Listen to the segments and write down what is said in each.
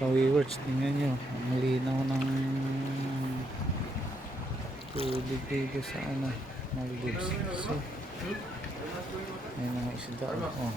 ka-viewers, tingnan nyo ang linaw ng tubig dito sa Maldives. So, may mga isda oh.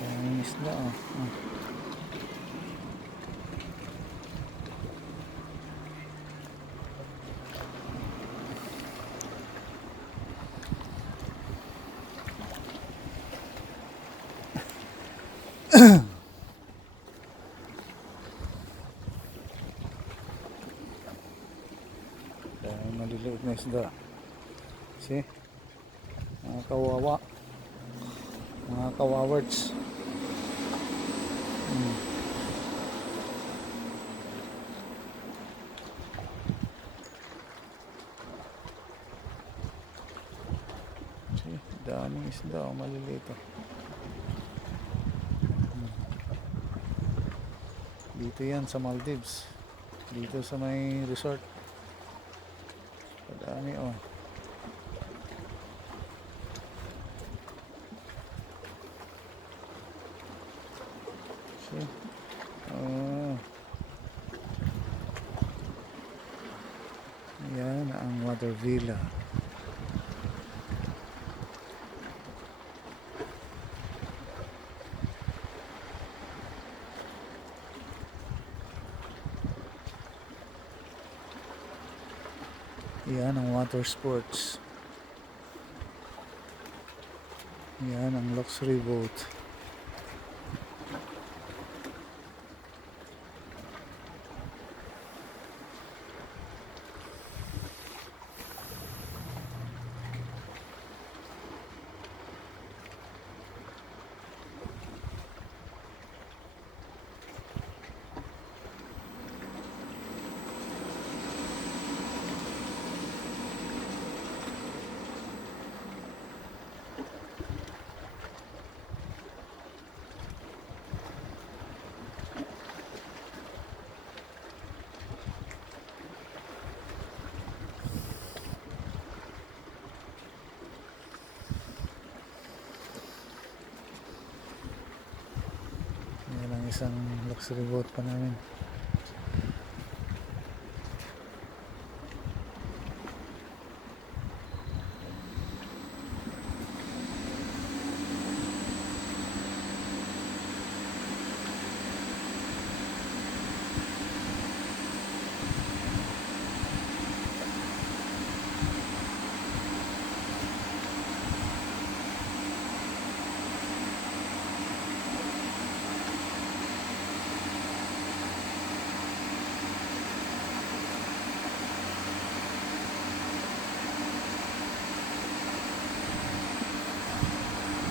Ang isda oh. Dahil maliliit na isda. See? Mga kawawa. Mga kawawards. See? Daming isda. Maliliit oh. Dito yan sa Maldives. Dito sa may resort. Padami oh. See? Oh. Yan ang water villa. Yan ang water sports. Yan ang luxury boat. Yan ang isang luxury boat pa namin.